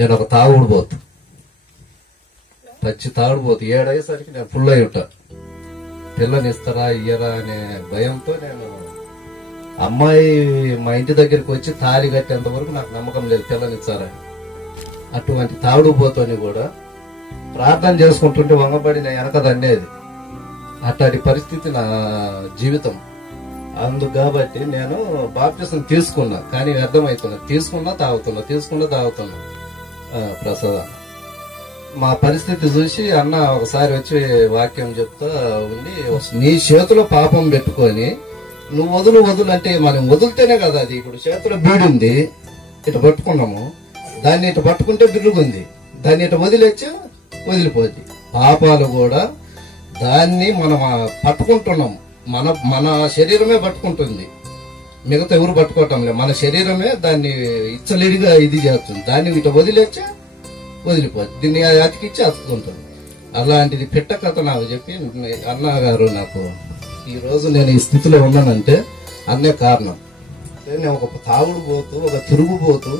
నేను ఒక తాగుడుపోతు, పచ్చి తాగుడుపోతు. 7 అయ్యేసరికి నేను ఫుల్ అయి ఉంటా. పిల్లనిస్తారా ఇయ్యరా అనే భయంతో నేను అమ్మాయి మా ఇంటి దగ్గరికి వచ్చి తాళి కట్టేంత వరకు నాకు నమ్మకం లేదు పిల్లనిచ్చారా. అటువంటి తాగుడుపోతని కూడా ప్రార్థన చేసుకుంటుంటే వంగబడి నేను వెనక దండేది. అట్లాంటి పరిస్థితి నా జీవితం. అందుకు కాబట్టి నేను బాప్టిజం తీసుకున్నా, కానీ వ్యర్థమవుతున్నా. తీసుకున్నా తాగుతున్నా ప్రసాదం. మా పరిస్థితి చూసి అన్న ఒకసారి వచ్చి వాక్యం చెప్తా ఉండి, నీ చేతిలో పాపం పెట్టుకొని నువ్వు వదులు అంటే మనం వదిలితేనే కదా అది. ఇప్పుడు చేతిలో బీడుంది, ఇటు పట్టుకున్నాము, దాన్ని ఇటు పట్టుకుంటే బిర్రుగుంది, దాన్ని ఇటు వదిలిపోద్ది. పాపాలు కూడా దాన్ని మనం పట్టుకుంటున్నాం, మన శరీరమే పట్టుకుంటుంది, మిగతా ఎవరు పట్టుకోవటంలే. మన శరీరమే దాన్ని ఇచ్చలేడిగా ఇది చేస్తుంది. దాన్ని ఇటు వదిలిపోద్ది, దీన్ని అతికిచ్చి అతుకుంటుంది. అలాంటిది పిట్ట కథ నాకు చెప్పి అన్నగారు నాకు ఈ రోజు నేను ఈ స్థితిలో ఉన్నానంటే అన్నే కారణం. నేను ఒక తాగుడుపోతూ, ఒక తిరుగుపోతూ,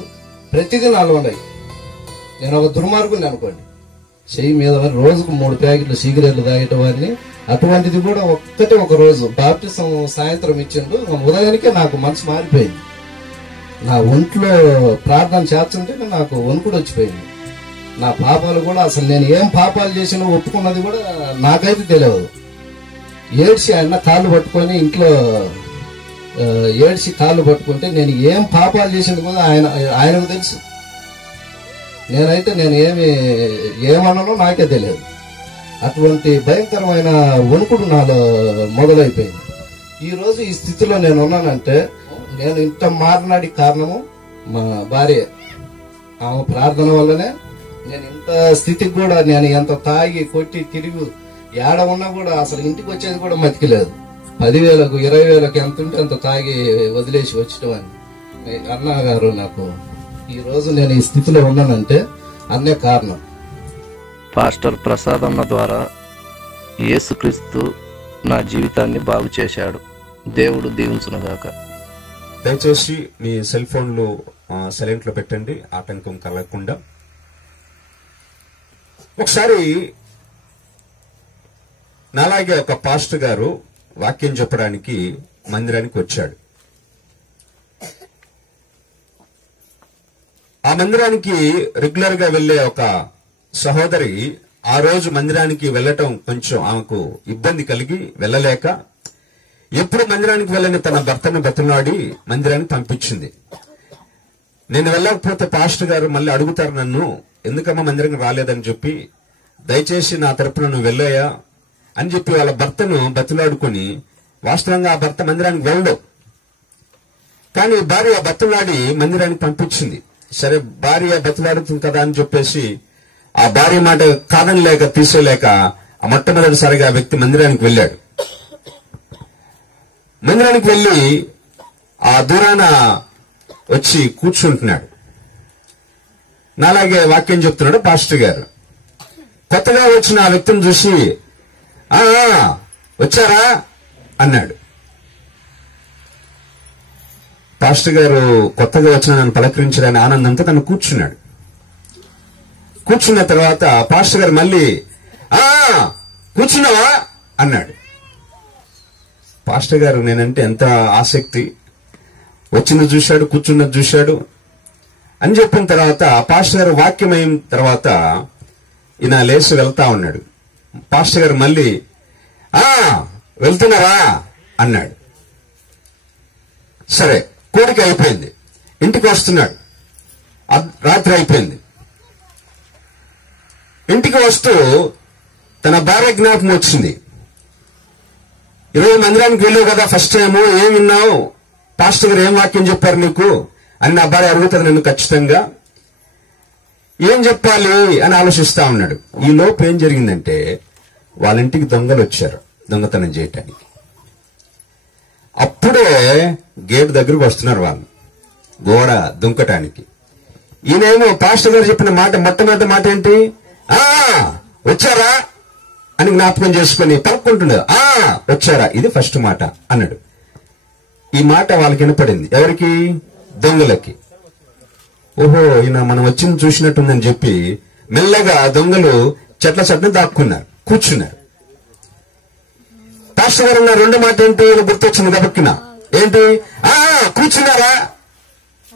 ప్రతిదీ నాలో ఉన్నాయి. నేను ఒక దుర్మార్గుని అనుకోండి, చెయ్యి మీద రోజుకు 3 ప్యాకెట్లు సిగరెట్లు తాగేట వారిని. అటువంటిది కూడా ఒక రోజు బాప్టిజం సాయంత్రం ఇచ్చిండు, ఉదయానికే నాకు మనసు మారిపోయింది. నా ఒంట్లో ప్రార్థన చేస్తుంటే నాకు వణుకుడు వచ్చిపోయింది. నా పాపాలు కూడా అసలు నేను ఏం పాపాలు చేసినా ఒప్పుకున్నది కూడా నాకైతే తెలియదు. ఏడ్చి ఆయన కాళ్ళు పట్టుకొని ఇంట్లో ఏడ్చి కాళ్ళు పట్టుకుంటే నేను ఏం పాపాలు చేసింది కూడా ఆయనకు తెలుసు. నేను ఏమన్నానో నాకే తెలియదు. అటువంటి భయంకరమైన వణుకుడు నాలో మొదలైపోయింది. ఈ రోజు ఈ స్థితిలో నేను ఉన్నానంటే నేను ఇంత మారినాడి కారణము మా భార్య. ఆమె ప్రార్థన వల్లనే నేను ఇంత స్థితికి కూడా, నేను ఎంత తాగి కొట్టి తిరిగి ఏడ ఉన్నా కూడా అసలు ఇంటికి వచ్చేది కూడా మతికిలేదు. 10,000కు 20,000కు ఎంత ఉంటే అంత తాగి వదిలేసి వచ్చటం అని అన్నగారు నాకు ఈ రోజు నేను ఈ స్థితిలో ఉన్నానంటే అన్నే కారణం. పాస్టర్ ప్రసాద్ అన్న ద్వారా యేసుక్రీస్తు నా జీవితాన్ని బాగు చేశాడు. దేవుడు దీవించునుగాక. దయచేసి మీ సెల్ ఫోన్లు సైలెంట్ లో పెట్టండి, ఆటంకం కలగకుండా. ఒకసారి నాలాగే ఒక పాస్టర్ గారు వాక్యం చెప్పడానికి మందిరానికి వచ్చాడు. ఆ మందిరానికి రెగ్యులర్ గా వెళ్లే ఒక సహోదరి ఆ రోజు మందిరానికి వెళ్లటం కొంచెం ఆమెకు ఇబ్బంది కలిగి వెళ్ళలేక ఎప్పుడు మందిరానికి వెళ్ళని తన భర్తను బతిలాడి మందిరానికి పంపించింది. నేను వెళ్ళకపోతే పాస్టర్ గారు మళ్ళీ అడుగుతారు నన్ను, ఎందుకమ్మా మందిరానికి రాలేదని చెప్పి, దయచేసి నా తరపున నువ్వు వెళ్ళాయా అని చెప్పి వాళ్ళ భర్తను బతిలాడుకుని, వాస్తవంగా ఆ భర్త మందిరానికి వెళ్ళడు, కానీ భార్య బతిలాడి మందిరానికి పంపించింది. సరే భార్య బతిలాడుతుంది కదా అని చెప్పేసి ఆ భార్య మాట కాదనలేక తీసేలేక ఆ మొట్టమొదటిసారిగా ఆ వ్యక్తి మందిరానికి వెళ్ళాడు. మందిరానికి వెళ్లి ఆ దూరాన వచ్చి కూర్చుంటున్నాడు. నాలాగే వాక్యం చెప్తున్నాడు పాస్టర్ గారు. కొత్తగా వచ్చిన ఆ వ్యక్తిని చూసి వచ్చారా అన్నాడు. పాస్టర్ గారు కొత్తగా వచ్చిన నన్ను పలకరించడానికి ఆనందంతో తను కూర్చున్నాడు. కూర్చున్న తర్వాత పాస్టర్ గారు మళ్ళీ కూర్చున్నావా అన్నాడు. పాస్టర్ గారు నేనంటే ఎంత ఆసక్తి, వచ్చినది చూశాడు, కూర్చున్నది చూశాడు అని చెప్పిన తర్వాత పాస్టర్ గారు వాక్యం అయిన తర్వాత ఈయన లేచి వెళ్తా ఉన్నాడు. పాస్టర్ గారు మళ్ళీ వెళ్తున్నారా అన్నాడు. సరే కోరిక అయిపోయింది, ఇంటికి వస్తున్నాడు. రాత్రి అయిపోయింది. ఇంటికి వస్తూ తన భార్య జ్ఞాపకం వచ్చింది. ఈరోజు మందిరానికి వెళ్ళావు కదా ఫస్ట్ టైము, ఏం విన్నావు, పాస్టర్ గారు ఏం వాక్యం చెప్పారు నీకు అని నా భార్య అడుగుతుంది నన్ను ఖచ్చితంగా. ఏం చెప్పాలి అని ఆలోచిస్తా ఉన్నాడు. ఈ లోపు ఏం జరిగిందంటే వాళ్ళ ఇంటికి దొంగలు వచ్చారు దొంగతనం చేయటానికి. అప్పుడే గేట్ దగ్గరకు వస్తున్నారు వాళ్ళు గోడ దుంకటానికి. ఈయనేమో పాస్టర్ గారు చెప్పిన మాట మొట్టమొదటి మాట ఏంటి, వచ్చారా అని జ్ఞాపకం చేసుకుని పలుకుంటున్నాడు. వచ్చారా, ఇది ఫస్ట్ మాట అన్నాడు. ఈ మాట వాళ్ళకి వినపడింది. ఎవరికి? దొంగలకి. ఓహో ఈయన మనం వచ్చింది చూసినట్టుందని చెప్పి మెల్లగా దొంగలు చెట్ల చట్టున దాక్కున్నారు, కూర్చున్నారు. పాస్టర్ గారు ఉన్న రెండో మాట ఏంటి గుర్తొచ్చింది గబక్కిన, ఏంటి కూర్చున్నారా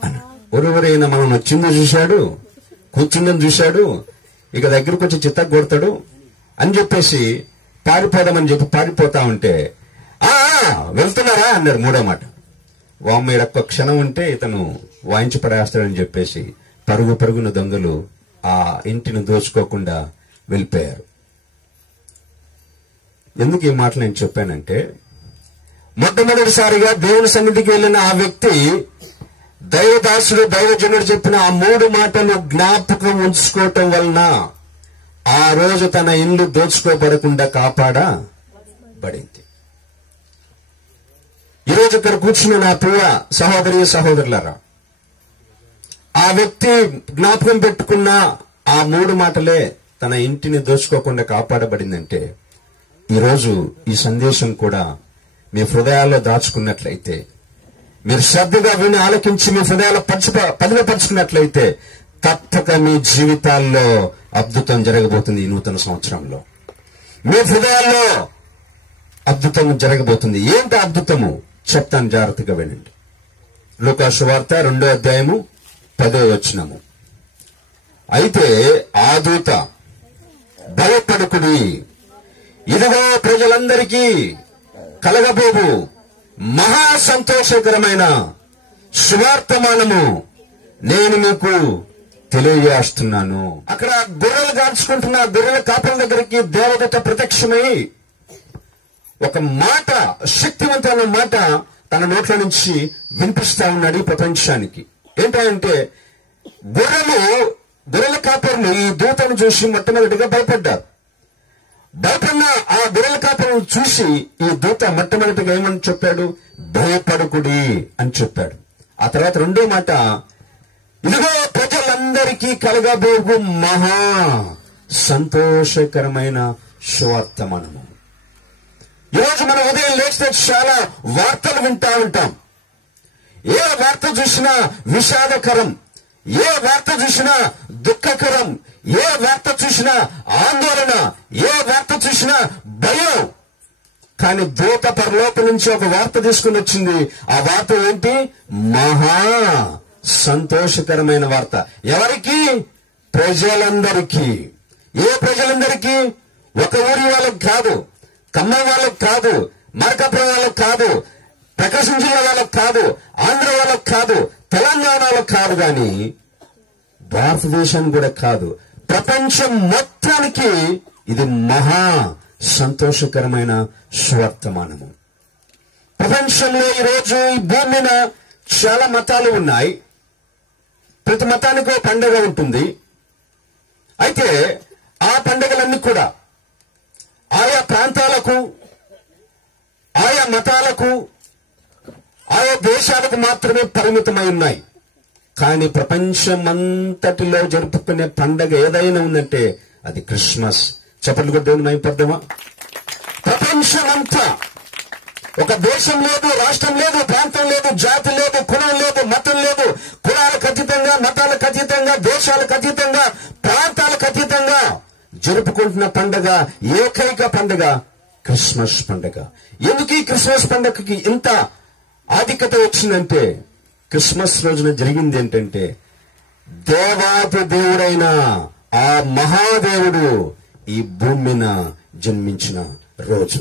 అని. ఒరువరైనా మనం వచ్చిందో చూశాడు, కూర్చుందని చూశాడు, ఇక దగ్గరకు వచ్చి చిత్తకు కొడతాడు అని చెప్పేసి పారిపోదామని చెప్పి పారిపోతా ఉంటే వెళ్తున్నారా అన్నారు మూడో మాట. వామ్మ ఒక్క క్షణం ఉంటే ఇతను వాయించి పడేస్తాడని చెప్పేసి పరుగు పరుగున దొంగలు ఆ ఇంటిని దోచుకోకుండా వెళ్ళిపోయారు. ఎందుకు ఈ మాట నేను చెప్పానంటే, మొట్టమొదటిసారిగా దేవుని సన్నిధికి వెళ్ళిన ఆ వ్యక్తి దైవదాసుడు దైవజనుడు చెప్పిన ఆ 3 మాటలు జ్ఞాపకం ఉంచుకోవటం వలన ఆ రోజు తన ఇల్లు దోచుకోబడకుండా కాపాడబడింది. ఈరోజు ఇక్కడ కూర్చున్న నా ప్రియ సహోదరి సహోదరులారా, ఆ వ్యక్తి జ్ఞాపకం పెట్టుకున్న ఆ 3 మాటలే తన ఇంటిని దోచుకోకుండా కాపాడబడిందంటే, ఈరోజు ఈ సందేశం కూడా మీ హృదయాల్లో దాచుకున్నట్లయితే, మీరు శ్రద్ధగా విని ఆలకించి మీ హృదయాల్లో పదిలపరుచుకున్నట్లయితే తప్పక మీ జీవితాల్లో అద్భుతం జరగబోతుంది. ఈ నూతన సంవత్సరంలో మీ హృదయాల్లో అద్భుతం జరగబోతుంది. ఏంటి అద్భుతము చెప్తాను, జాగ్రత్తగా వినండి. లూకా సువార్త 2వ అధ్యాయము 10వ వచనము. అయితే ఆ దూత భయపడకుడి, ఇదిగో ప్రజలందరికీ కలగబోవు మహా సంతోషకరమైన సువార్తమానము నేను మీకు తెలియజేస్తున్నాను. అక్కడ గొర్రెలు గాల్చుకుంటున్న గొర్రెల కాపల దగ్గరికి దేవదూత ప్రత్యక్షమై ఒక మాట, శక్తివంతమైన మాట తన నోట్ల నుంచి వినిపిస్తా ఉన్నాడు ఈ ప్రపంచానికి. ఏంటంటే గొర్రెల కాపరులు ఈ దూతను చూసి మొట్టమొదటిగా భయపడ్డారు. భయపడిన ఆ గొర్రెల కాపరులను చూసి ఈ దూత మొట్టమొదటిగా ఏమని చెప్పాడు? భయపడకుడి అని చెప్పాడు. ఆ తర్వాత రెండో మాట, ఇదిగో ప్రజలందరికీ కలగబోగు మహా సంతోషకరమైన సువార్తమానము. ఈరోజు మనం ఉదయం లేస్తే చాలా వార్తలు వింటా ఉంటాం. ఏ వార్త చూసినా విషాదకరం, ఏ వార్త చూసినా దుఃఖకరం, ఏ వార్త చూసినా ఆందోళన, ఏ వార్త చూసినా భయం. కానీ దూత పరలోకం నుంచి ఒక వార్త తీసుకుని వచ్చింది. ఆ వార్త ఏంటి? మహా సంతోషకరమైన వార్త. ఎవరికి? ప్రజలందరికీ. ఏ ప్రజలందరికీ? ఒక ఊరి వాళ్ళకి కాదు, ఖమ్మం వాళ్ళకి కాదు, మార్కాపురం వాళ్ళకి కాదు, ప్రకాశం జిల్లా వాళ్ళకి కాదు, ఆంధ్ర వాళ్ళకి కాదు, తెలంగాణ వాళ్ళకి కాదు, కానీ భారతదేశం కూడా కాదు, ప్రపంచం మొత్తానికి ఇది మహా సంతోషకరమైన సువర్తమానము. ప్రపంచంలో ఈరోజు ఈ భూమి మీద చాలా మతాలు ఉన్నాయి. ప్రతి మతానికి ఒక పండుగ ఉంటుంది. అయితే ఆ పండుగలన్నీ కూడా ఆయా ప్రాంతాలకు, ఆయా మతాలకు, ఆయా దేశాలకు మాత్రమే పరిమితమై ఉన్నాయి. కానీ ప్రపంచమంతటిలో జరుపుకునే పండగ ఏదైనా ఉందంటే అది క్రిస్మస్. చెప్పట్లు కూడా దేవుని మైపడ్డమా? ప్రపంచమంతా, ఒక దేశం లేదు, రాష్ట్రం లేదు, ప్రాంతం లేదు, జాతి లేదు, కులం లేదు, మతం లేదు, కులాలకు అతీతంగా, మతాలకు అతీతంగా, దేశాలకు అతీతంగా, ప్రాంతాలకు అతీతంగా జరుపుకుంటున్న పండగ, ఏకైక పండగ క్రిస్మస్ పండగ. ఎందుకు ఈ క్రిస్మస్ పండగకి ఇంత ఆధిక్యత వచ్చిందంటే, క్రిస్మస్ రోజున జరిగింది ఏంటంటే, దేవాది దేవుడైన ఆ మహాదేవుడు ఈ భూమి మీద జన్మించిన రోజు.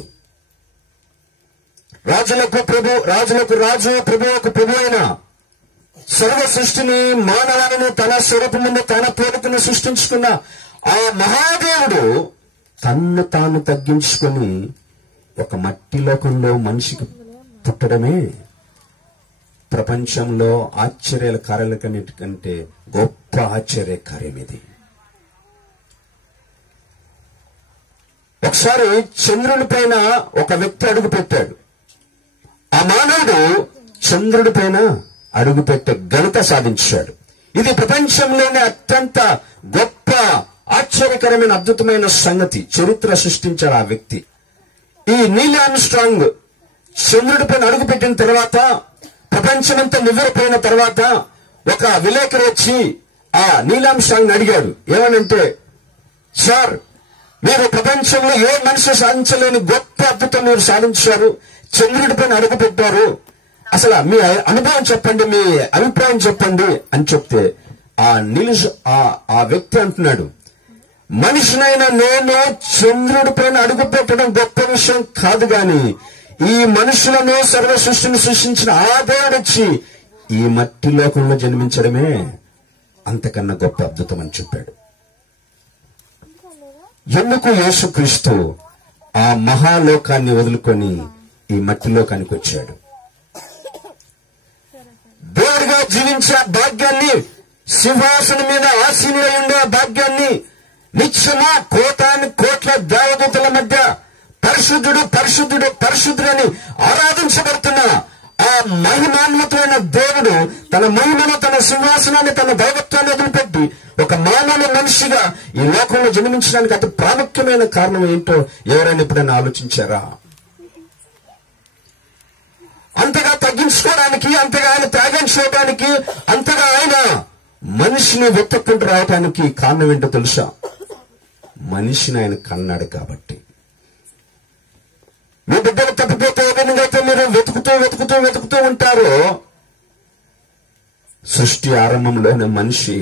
రాజులకు ప్రభు, రాజులకు రాజు, ప్రభువుకు ప్రభు అయిన సర్వ సృష్టిని, మానవాన్ని తన స్వరూపమును, తన పోలికను సృష్టించుకున్న ఆ మహాదేవుడు తన్ను తాను తగ్గించుకొని ఒక మట్టి లోకంలో మనిషికి పుట్టడమే ప్రపంచంలో ఆశ్చర్యాల కార్యాలన్నిటికంటే గొప్ప ఆశ్చర్య కార్యం ఇది. ఒకసారి చంద్రుని పైన ఒక వ్యక్తి అడుగు పెట్టాడు. ఆ మానవుడు చంద్రుడి పైన అడుగుపెట్టే ఘనత సాధించాడు. ఇది ప్రపంచంలోనే అత్యంత గొప్ప ఆశ్చర్యకరమైన అద్భుతమైన సంగతి. చరిత్ర సృష్టించాడు ఆ వ్యక్తి. ఈ నీల్ ఆర్మ్స్ట్రాంగ్ చంద్రుడి పైన అడుగు పెట్టిన తర్వాత, ప్రపంచమంతా నివ్వెరపోయిన తర్వాత, ఒక విలేకరు వచ్చి ఆ నీలాం స్వామిని అడిగాడు. ఏమనంటే, సార్, మీరు ప్రపంచంలో ఏ మనిషి సాధించలేని గొప్ప అద్భుతం మీరు సాధించారు, చంద్రుడి పైన అడుగు పెట్టారు, అసలు మీ అనుభవం చెప్పండి, మీ అభిప్రాయం చెప్పండి అని చెప్తే ఆ వ్యక్తి అంటున్నాడు, మనిషినైనా నేను చంద్రుడి పైన అడుగు పెట్టడం గొప్ప విషయం కాదు, గాని ఈ మనుషులను సర్వ సృష్టిని సృష్టించిన ఆ దేవుడు వచ్చి ఈ మట్టి లోకంలో జన్మించడమే అంతకన్నా గొప్ప అద్భుతం అని చెప్పాడు. ఎందుకు యేసుక్రీస్తు ఆ మహాలోకాన్ని వదులుకొని ఈ మట్టి లోకానికి వచ్చాడు? దేవుడిగా జీవించే భాగ్యాన్ని, సింహాసనం మీద ఆసీనుడై ఉండే భాగ్యాన్ని నిత్యమా కోట్ల దేవదూతల మధ్య పరిశుద్ధుడు పరిశుద్ధుడు పరిశుద్ధుడని ఆరాధించబడుతున్న ఆ మహిమాన్వితమైన దేవుడు తన మహిమను, తన సింహాసనాన్ని, తన దైవత్వాన్ని వదిలిపెట్టి ఒక మానవ మనిషిగా ఈ లోకంలో జన్మించడానికి అతి ప్రాముఖ్యమైన కారణం ఏంటో ఎవరైనా ఎప్పుడైనా ఆలోచించారా? అంతగా తగ్గించుకోవడానికి, అంతగా ఆయన త్యాగం చేయడానికి, అంతగా ఆయన మనిషిని వెతుక్కుంటూ రావడానికి కారణం ఏంటో తెలుసా? మనిషిని ఆయన కన్నాడు కాబట్టి. మీ బిడ్డలు తప్పిపోతే ఏ విధంగా అయితే మీరు వెతుకుతూ ఉంటారో, సృష్టి ఆరంభంలోనే మనిషి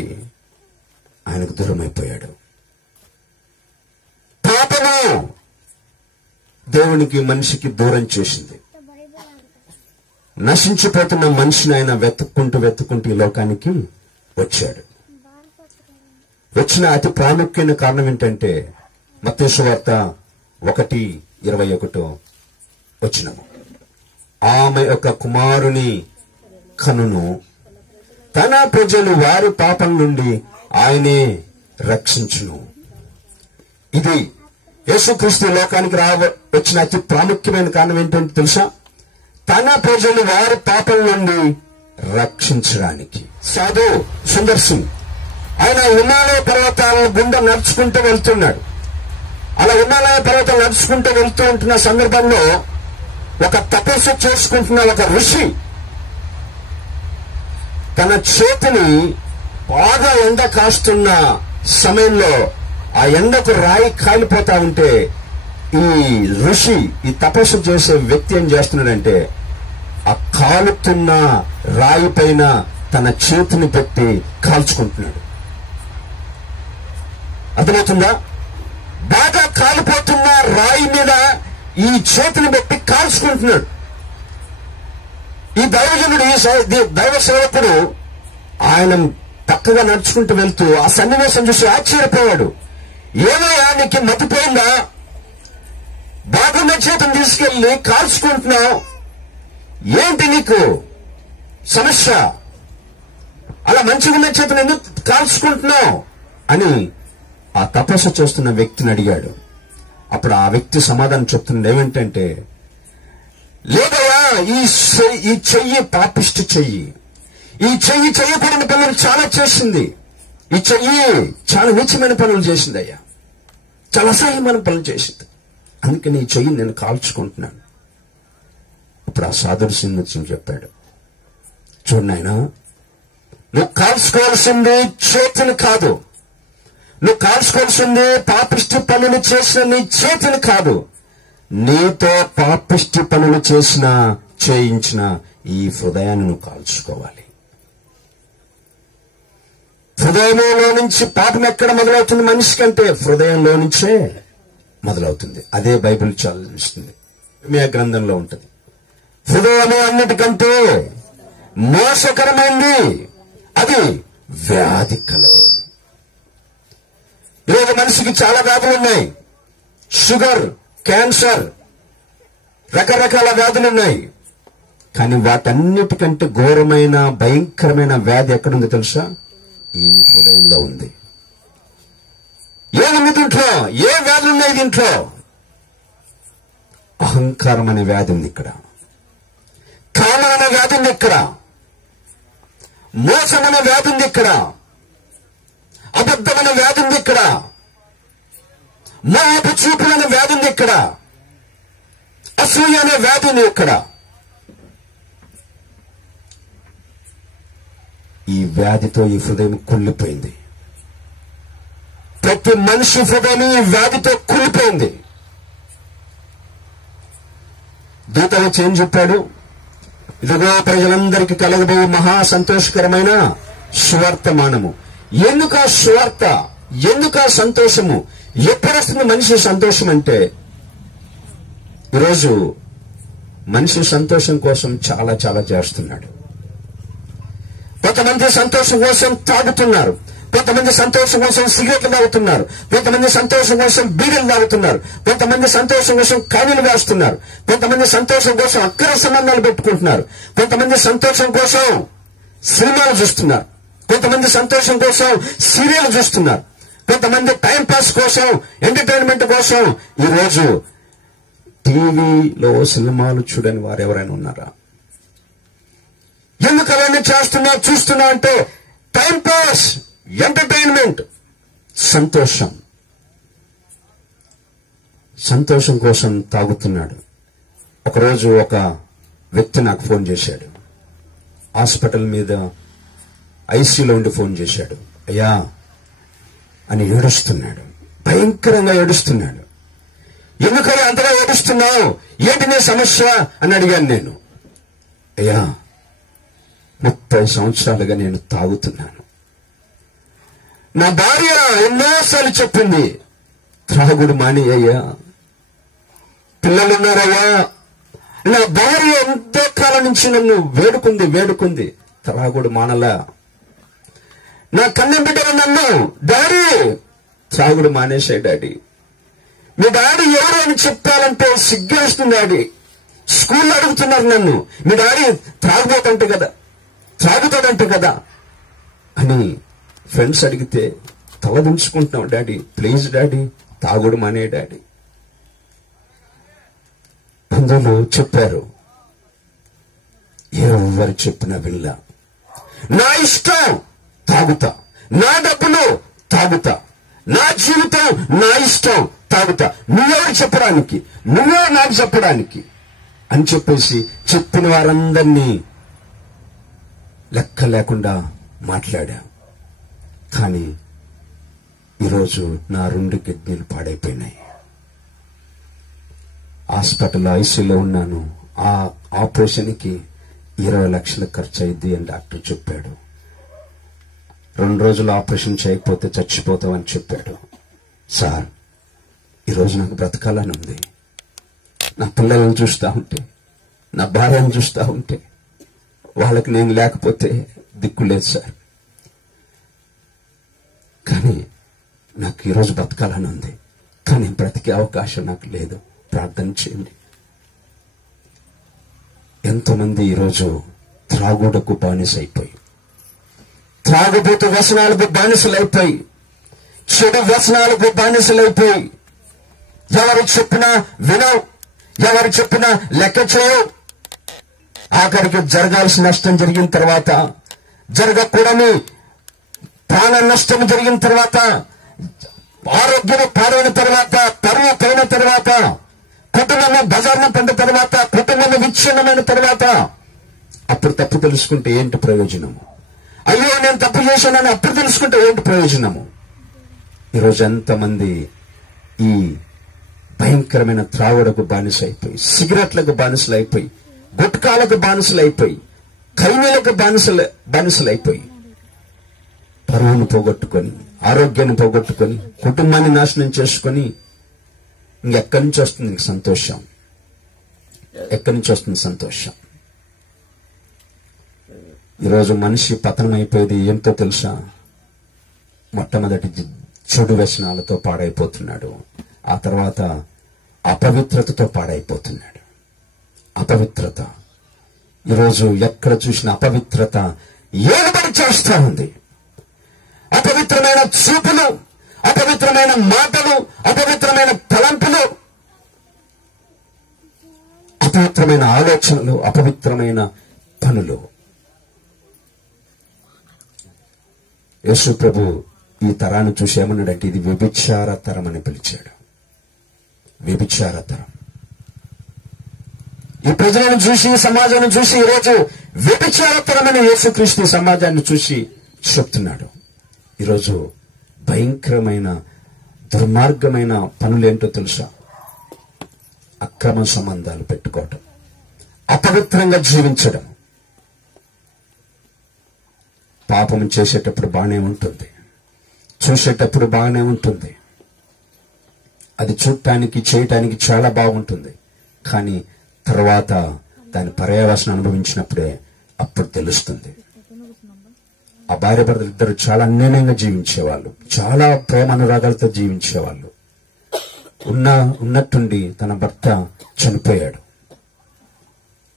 ఆయనకు దూరం అయిపోయాడు. పాపము దేవునికి మనిషికి దూరం చేసింది. నశించిపోతున్న మనిషిని ఆయన వెతుక్కుంటూ ఈ లోకానికి వచ్చాడు. వచ్చిన అతి ప్రాముఖ్యమైన కారణం ఏంటంటే మత్తయి సువార్త 1:21 వచనము, ఆమె యొక్క కుమారుని కనును, తన ప్రజలు వారి పాపం నుండి ఆయనే రక్షించును. ఇది యేసుక్రీస్తు లోకానికి వచ్చిన అతి ప్రాముఖ్యమైన కారణం ఏంటంటే తెలుసా? తన ప్రజలు వారి పాపం నుండి రక్షించడానికి. సాధు సుందర్ సింగ్ ఆయన హిమాలయ పర్వతాలను గుండా నడుచుకుంటూ వెళ్తున్నాడు. అలా హిమాలయ పర్వతాలు నడుచుకుంటూ వెళ్తూ ఉంటున్న సందర్భంలో ఒక తపస్సు చేసుకుంటున్న ఒక ఋషి తన చేతిని బాగా ఎండ కాస్తున్న సమయంలో ఆ ఎండకు రాయి కాలిపోతా ఉంటే ఈ ఋషి, ఈ తపస్సు చేసే వ్యక్తి ఏం చేస్తున్నాడంటే ఆ కాలుతున్న రాయి పైన తన చేతిని పెట్టి కాల్చుకుంటున్నాడు. అర్థమవుతుందా? బాగా కాలిపోతున్న రాయి మీద ఈ చేతిని పెట్టి కాల్చుకుంటున్నాడు. ఈ దైవజనుడు, ఈ దైవ సేవకుడు ఆయన పక్కగా నడుచుకుంటూ వెళ్తూ ఆ సన్నివేశం చూసి ఆశ్చర్యపోయాడు. ఏమయ్యా, నీకు మతిపోయిందా? బాగున్న చేతిని తీసుకెళ్లి కాల్చుకుంటున్నావు, ఏంటి నీకు సమస్య? అలా మంచిగా చేతిని ఎందుకు కాల్చుకుంటున్నావు అని ఆ తపస్సు చేస్తున్న వ్యక్తిని అడిగాడు. అప్పుడు ఆ వ్యక్తి సమాధానం చెప్తున్నాడు. ఏమిటంటే, లేదయ్యా, ఈ చెయ్యి పాపిష్టి చెయ్యి, ఈ చెయ్యి చేయకూడని పనులు చాలా చేసింది, ఈ చెయ్యి చాలా నీచమైన పనులు చేసింది అయ్యా, చాలా అసహ్యమైన పనులు చేసింది, అందుకని ఈ చెయ్యి నేను కాల్చుకుంటున్నాను. ఇప్పుడు ఆ సాధుడు సింహం చెప్పాడు, చూడు నాయనా, నువ్వు కాల్చుకోవాల్సింది చేతిని కాదు, నువ్వు కాల్చుకోవాల్సింది పాపిష్టి పనులు చేసిన నీ చేతిని కాదు, నీతో పాపిష్టి పనులు చేయించిన ఈ హృదయాన్ని నువ్వు కాల్చుకోవాలి. హృదయంలో నుంచి పాపం ఎక్కడ మొదలవుతుంది మనిషి కంటే? హృదయంలో నుంచే మొదలవుతుంది. అదే బైబిల్ చదివిస్తుంది, మీ గ్రంథంలో ఉంటుంది. హృదయమే అన్నిటికంటే మోసకరమైంది, అది వ్యాధి కలది. ఈరోజు మనిషికి చాలా వ్యాధులు ఉన్నాయి. షుగర్, క్యాన్సర్, రకరకాల వ్యాధులు ఉన్నాయి. కానీ వాటన్నిటికంటే ఘోరమైన భయంకరమైన వ్యాధి ఎక్కడుంది తెలుసా? ఈ హృదయంలో ఉంది. ఏముంది దీంట్లో? ఏ వ్యాధులు ఉన్నాయి దీంట్లో? అహంకారం అనే వ్యాధి ఉంది ఇక్కడ, కామం అనే వ్యాధి ఉంది ఇక్కడ, మోసం అనే వ్యాధి ఉంది ఇక్కడ, అబద్ధమైన వ్యాధి ఉంది ఇక్కడ, మోహపు చూపులనే వ్యాధి ఉంది ఇక్కడ, అసూయ అనే వ్యాధి ఉంది ఇక్కడ. ఈ వ్యాధితో ఈ హృదయం కుళ్ళిపోయింది. ప్రతి మనిషి హృదయం ఈ వ్యాధితో కుళ్ళిపోయింది. దూత వచ్చి ఏం చెప్పాడు? ఇదిగో ప్రజలందరికీ కలగబోయే మహా సంతోషకరమైన సువార్తమానము. ఎందుకు ఆ సువార్త? ఎందుకు ఆ సంతోషము? ఎప్పుడు వస్తుంది మనిషి సంతోషం అంటే? ఈరోజు మనిషి సంతోషం కోసం చాలా చాలా చేస్తున్నాడు. కొంతమంది సంతోషం కోసం తాగుతున్నారు, కొంతమంది సంతోషం కోసం సిగరెట్లు తాగుతున్నారు, కొంతమంది సంతోషం కోసం బీడీలు తాగుతున్నారు, కొంతమంది సంతోషం కోసం కానీలు వేస్తున్నారు, కొంతమంది సంతోషం కోసం అక్రమ సంబంధాలు పెట్టుకుంటున్నారు, కొంతమంది సంతోషం కోసం సినిమాలు చూస్తున్నారు, కొంతమంది సంతోషం కోసం సీరియల్ చూస్తున్నారు, కొంతమంది టైం పాస్ కోసం ఎంటర్టైన్మెంట్ కోసం ఈరోజు టీవీలో సినిమాలు చూడని వారు ఎవరైనా ఉన్నారా? ఎందుకు అవన్నీ చేస్తున్నా చూస్తున్నా అంటే టైం పాస్, ఎంటర్టైన్మెంట్, సంతోషం కోసం తాగుతున్నాడు. ఒకరోజు ఒక వ్యక్తి నాకు ఫోన్ చేశాడు. హాస్పిటల్ మీద ఐసీయూలో ఉండి ఫోన్ చేశాడు. అయ్యా అని ఏడుస్తున్నాడు, భయంకరంగా ఏడుస్తున్నాడు. ఎందుకని అంతగా ఏడుస్తున్నావు? ఏంటి నీ సమస్య అని అడిగాను నేను. అయ్యా 30 సంవత్సరాలుగా నేను తాగుతున్నాను. నా భార్య ఎన్నోసార్లు చెప్పింది, త్రాగుడు మాని అయ్యా, పిల్లలున్నారయ్యా. నా భార్య ఎంతో కాలం నుంచి నన్ను వేడుకుంది, త్రాగుడు మానలా. నా కన్నం బిడ్డలు నన్ను, డాడీ త్రాగుడు మానేశాయి డాడీ. మీ డాడీ ఎవరు అని చెప్పాలంటే సిగ్గేస్తుంది డాడీ. స్కూల్లో అడుగుతున్నారు నన్ను, మీ డాడీ త్రాగుతాడంట కదా అని ఫ్రెండ్స్ అడిగితే తలదించుకుంటున్నాం, డాడీ ప్లీజ్ డాడీ తాగుడు మానే డాడీ. బంధువులు చెప్పారు, ఎవరు చెప్పినా వినలా. నా ఇష్టం తాగుతా, నా డబ్బులు తాగుతా, నా జీవితం నా ఇష్టం తాగుతా, నువ్వెవరు చెప్పడానికి, నువ్వే నాకు చెప్పడానికి అని చెప్పేసి చెప్పిన వారందరినీ లెక్క లేకుండా మాట్లాడా. కానీ ఈరోజు నా 2 కిడ్నీలు పాడైపోయినాయి. హాస్పిటల్లో ఐసీయూలో ఉన్నాను. ఆ ఆపరేషన్కి 20 లక్షలు ఖర్చు అయింది అని డాక్టర్ చెప్పాడు. 2 రోజులు ఆపరేషన్ చేయకపోతే చచ్చిపోతామని చెప్పాడు. సార్ ఈరోజు నాకు బ్రతకాలని ఉంది. నా పిల్లలను చూస్తా ఉంటే, నా భార్యను చూస్తా ఉంటే, వాళ్ళకి నేను లేకపోతే దిక్కు లేదు సార్. కానీ నాకు ఈరోజు బ్రతకాలని ఉంది, కానీ బ్రతికే అవకాశం నాకు లేదు. ప్రార్థన చేయండి. ఎంతోమంది ఈరోజు త్రాగుడుకు బానిసైపోయి, త్రాగుబోతు వ్యసనాలకు బానిసలైపోయి, చెడు వ్యసనాలకు బానిసలైపోయి, ఎవరు చెప్పినా వినవు, ఎవరు చెప్పినా లెక్క చేయవు. ఆఖరికి జరగాల్సిన నష్టం జరిగిన తర్వాత, జరగకూడని ప్రాణ నష్టం జరిగిన తర్వాత, ఆరోగ్యం పాడైన తర్వాత, పరువు పోయిన తర్వాత, కుటుంబం బజార్న పడిన తర్వాత, కుటుంబం విచ్ఛిన్నమైన తర్వాత, అప్పుడు తప్పు తెలుసుకుంటే ఏంటి ప్రయోజనము? అయ్యో నేను తప్పు చేశానని అప్పుడు తెలుసుకుంటే ఏంటి ప్రయోజనము? ఈరోజు ఎంతమంది ఈ భయంకరమైన త్రాగుడుకు బానిసైపోయి, సిగరెట్లకు బానిసలైపోయి, గుట్కాలకు బానిసలైపోయి, ఖైనీలకు బానిసలైపోయి, పరువును పోగొట్టుకొని, ఆరోగ్యాన్ని పోగొట్టుకొని, కుటుంబాన్ని నాశనం చేసుకొని, ఇంకెక్కడి నుంచి వస్తుంది సంతోషం? ఎక్కడి నుంచి వస్తుంది సంతోషం? ఈరోజు మనిషి పతనం అయిపోయేది ఏంటో తెలుసా? మొట్టమొదటి చెడు వ్యసనాలతో పాడైపోతున్నాడు. ఆ తర్వాత అపవిత్రతతో పాడైపోతున్నాడు. అపవిత్రత ఈరోజు ఎక్కడ చూసిన అపవిత్రత ఏలుబడి చేస్తా ఉంది. అపవిత్రమైన చూపులు, అపవిత్రమైన మాటలు, అపవిత్రమైన తలంపులు, అపవిత్రమైన ఆలోచనలు, అపవిత్రమైన పనులు. యేసు ప్రభు ఈ తరాన్ని చూసి ఏమన్నాడంటే, ఇది వ్యభిచార తరం అని పిలిచాడు. వ్యభిచార తరం. ఈ ప్రజలను చూసి, సమాజాన్ని చూసి ఈరోజు వ్యభిచార తరమని యేసుక్రీస్తు సమాజాన్ని చూసి చెప్తున్నాడు. ఈరోజు భయంకరమైన దుర్మార్గమైన పనులేంటో తెలుసా? అక్రమ సంబంధాలు పెట్టుకోవటం, అపవిత్రంగా జీవించడం. పాపం చేసేటప్పుడు బాగానే ఉంటుంది, చూసేటప్పుడు బాగానే ఉంటుంది, అది చూడటానికి చేయటానికి చాలా బాగుంటుంది. కానీ తర్వాత దాని పర్యవసనం అనుభవించినప్పుడే అప్పుడు తెలుస్తుంది. ఆ భార్య భర్తలు ఇద్దరు చాలా అన్యోన్యంగా జీవించేవాళ్ళు, చాలా ప్రేమ అనురాగాలతో జీవించేవాళ్ళు. ఉన్నట్టుండి తన భర్త చనిపోయాడు.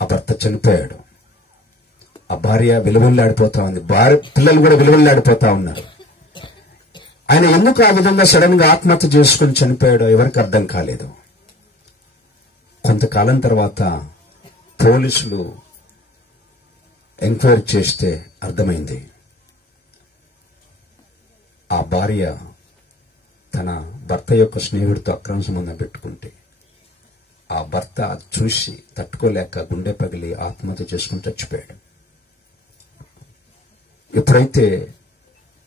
ఆ భర్త చనిపోయాడు. ఆ భార్య విలువెల్లాడిపోతా ఉంది, పిల్లలు కూడా విలువెల్లాడిపోతా ఉన్నారు. ఆయన ఎందుకు ఆ విధంగా సడన్ గా ఆత్మహత్య చేసుకుని చనిపోయాడో ఎవరికి అర్థం కాలేదు. కొంతకాలం తర్వాత పోలీసులు ఎంక్వైరీ చేస్తే అర్థమైంది, ఆ భార్య తన భర్త యొక్క స్నేహితుడితో అక్రమ సంబంధం పెట్టుకుంటే ఆ భర్త అది చూసి తట్టుకోలేక గుండె పగిలి ఆత్మహత్య చేసుకుని చచ్చిపోయాడు. ఎప్పుడైతే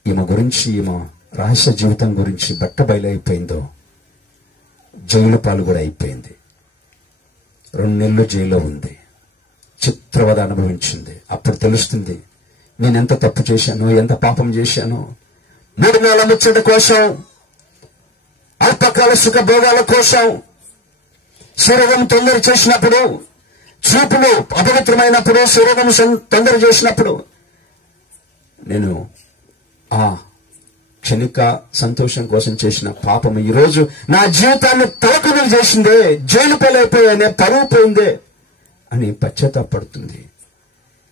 ఈమె గురించి, ఈమె రహస్య జీవితం గురించి బట్ట బయలైపోయిందో జైలు పాలు కూడా అయిపోయింది. 2 నెలలు జైల్లో ఉంది, చిత్రవద అనుభవించింది. అప్పుడు తెలుస్తుంది నేనెంత తప్పు చేశానో, ఎంత పాపం చేశానో. 3 నెలల ముచ్చట కోసం, అల్పకాల సుఖ భోగాల కోసం శరీరం తొందర చేసినప్పుడు, చూపులు అపవిత్రమైనప్పుడు, శరీరం తొందర చేసినప్పుడు నేను ఆ క్షణిక సంతోషం కోసం చేసిన పాపం ఈరోజు నా జీవితాన్ని తలకుదలు చేసిందే, జైలు పాలైపోయానే, పరువు పోయిందే అని పశ్చాత్తాపడుతుంది.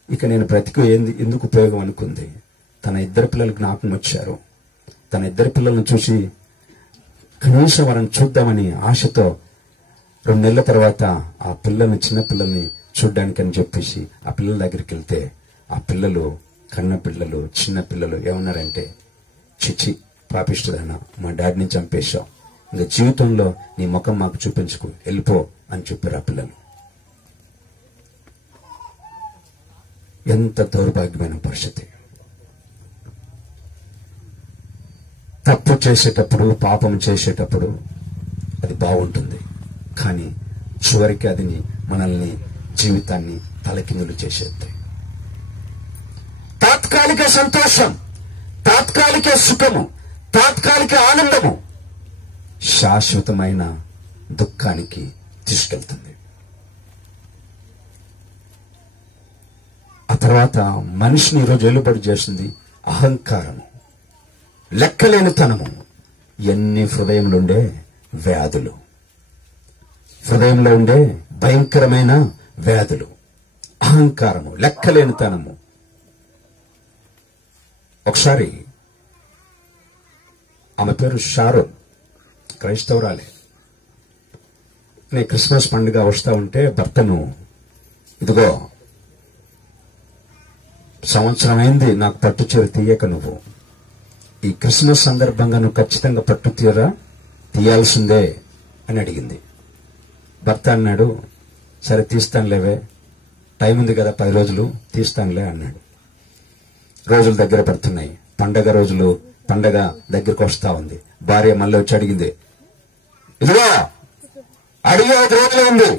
ఇక నేను బ్రతికి ఎందుకు ఉపయోగం అనుకుంది. తన 2 పిల్లలు జ్ఞాపకం వచ్చారు. తన 2 పిల్లలను చూసి కనీసం వారిని చూద్దామని ఆశతో 2 నెలల తర్వాత ఆ పిల్లల్ని, చిన్న పిల్లల్ని చూడ్డానికి అని చెప్పేసి ఆ పిల్లల దగ్గరికి వెళ్తే ఆ పిల్లలు, కన్న పిల్లలు, చిన్న పిల్లలు ఏమన్నారంటే, చిచి పాపిష్టుదానా, మా డాడీని చంపేశావు, ఇంకా జీవితంలో నీ ముఖం మాకు చూపించుకు, వెళ్ళిపో అని చెప్పారు ఆ పిల్లలు. ఎంత దౌర్భాగ్యమైన పరిస్థితి. తప్పు చేసేటప్పుడు, పాపం చేసేటప్పుడు అది బాగుంటుంది, కానీ చివరికి అది మనల్ని, జీవితాన్ని తలకిందులు చేసేది. తాత్కాలిక సంతోషం, తాత్కాలిక సుఖము, తాత్కాలిక ఆనందము శాశ్వతమైన దుఃఖానికి తీసుకెళ్తుంది. ఆ తర్వాత మనిషిని ఈరోజు ఏలుబడి చేస్తుంది అహంకారము, లెక్కలేనితనము. ఎన్ని హృదయంలో ఉండే వ్యాధులు, హృదయంలో ఉండే భయంకరమైన వ్యాధులు, అహంకారము, లెక్కలేనితనము. ఒకసారి ఆమె పేరు షారోన్, క్రైస్తవురాలే. నేను క్రిస్మస్ పండుగ వస్తా ఉంటే భర్తను, ఇదిగో సంవత్సరం అయింది నాకు పట్టు చీర తీయక, నువ్వు ఈ క్రిస్మస్ సందర్భంగా నువ్వు ఖచ్చితంగా పట్టు చీర తీయాల్సిందే అని అడిగింది. భర్త అన్నాడు, సరే తీస్తానులేవే, టైం ఉంది కదా 10 రోజులు, తీస్తానులే అన్నాడు. రోజులు దగ్గర పడుతున్నాయి, పండగ రోజులు, పండగ దగ్గరకు వస్తా ఉంది. భార్య మళ్ళీ వచ్చి అడిగింది, ఇదిగో అడిగే 1 రోజులే ఉంది,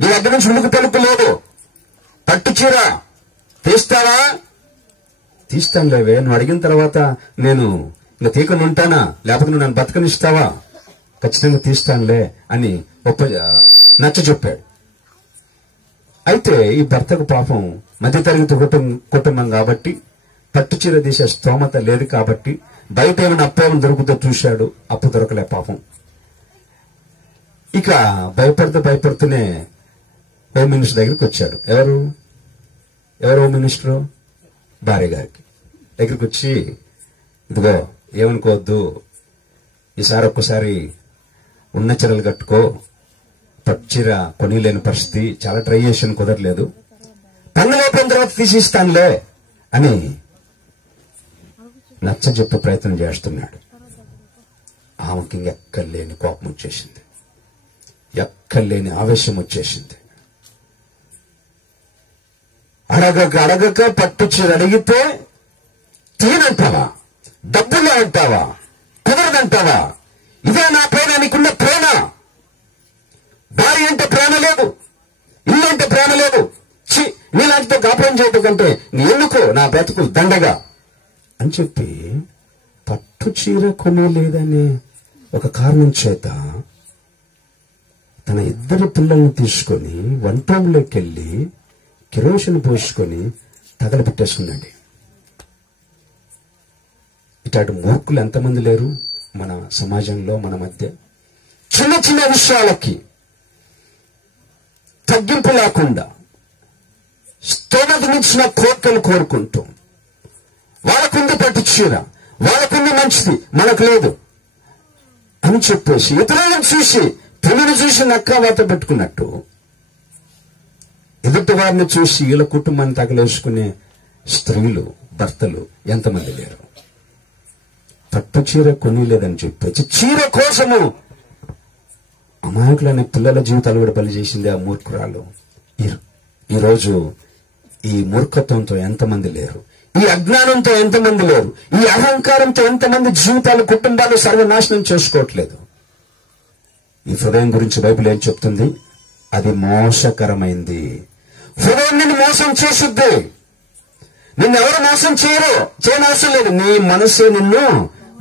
నీ దగ్గర నుంచి ఉడుకు పలుకు లేదు, పట్టు చీర తీస్తావా? తీస్తానులేవే, నువ్వు అడిగిన తర్వాత నేను ఇంకా తీకొని ఉంటానా, లేకపోతే నువ్వు నన్ను బతకనిస్తావా? ఖచ్చితంగా తీస్తానులే అని నచ్చ చెప్పాడు. అయితే ఈ భర్తకు పాపం మధ్యతరగతి కుటుంబం కాబట్టి, పట్టు చీర తీసే స్తోమత లేదు కాబట్టి, బయట ఏమైనా అప్పేమైనా దొరుకుతో చూశాడు, అప్పు దొరకలే పాపం. ఇక భయపడుతూనే హోమ్ మినిస్టర్ దగ్గరికి వచ్చాడు. ఎవరు హోమ్ మినిస్టరు? భార్య గారికి దగ్గరికి వచ్చి, ఇదిగో ఏమనుకోవద్దు, ఈసారి ఒక్కసారి ఉన్న చీరలు కట్టుకో, పట్టు చీర కొనిలేని పరిస్థితి, చాలా ట్రై చేసాను కుదరలేదు, పండుగ అయిపోయిన తర్వాత తీసిస్తానులే అని నచ్చ చెప్పే ప్రయత్నం చేస్తున్నాడు. ఆమెకి ఎక్కలేని కోపం వచ్చేసింది, ఎక్కలేని ఆవేశం వచ్చేసింది. అడగక పట్టు చీర అడిగితే తీనంటావా? డబ్బులే అంటావా? కుదరదంటావా? ఇదే నా పైన నీకున్న ప్రేమ? భార్య అంటే ప్రేమ లేదు, ఇల్లు అంటే ప్రేమ లేదు. నీలాంటితో కాపురం చేయటం కంటే ఎందుకు నా బ్రతుకు దండగా అని చెప్పి పట్టు చీర కొనేలేదనే ఒక కారణం చేత తన 2 పిల్లల్ని తీసుకొని వంట రూమ్లోకి వెళ్ళి కిరోసిన్ పోసుకొని తగలబెట్టేసుకున్నాడు. ఇట్లాంటి మూర్ఖులు ఎంతమంది లేరు మన సమాజంలో, మన మధ్య. చిన్న చిన్న విషయాలకి తగ్గింపు లేకుండా స్తోమత మించిన కోరికలు కోరుకుంటూ, వాళ్ళకుంది పట్టు చీర, వాళ్ళకుంది మంచిది, మనకు లేదు అని చెప్పేసి ఇతరులను చూసి, పిల్లలు చూసి నక్కావాత పెట్టుకున్నట్టు ఎదుటి వారిని చూసి వీళ్ళ కుటుంబాన్ని తగలేసుకునే స్త్రీలు, భర్తలు ఎంతమంది లేరు? పట్టు చీర కొనిలేదని చెప్పేసి చీర కోసము అమాయకులనే పిల్లల జీవితాలు కూడా బలి చేసింది ఆ మూర్ఖురాలు. ఈరోజు ఈ మూర్ఖత్వంతో ఎంతమంది లేరు? ఈ అజ్ఞానంతో ఎంతమంది లేరు? ఈ అహంకారంతో ఎంతమంది జీవితాలు, కుటుంబాలు సర్వనాశనం చేసుకోవట్లేదు? ఈ హృదయం గురించి బైబిల్ ఏం చెప్తుంది? అది మోసకరమైంది. హృదయం నిన్ను మోసం చేసుద్ది. నిన్ను ఎవరు మోసం చేయనవసరం లేదు. నీ మనసే నిన్ను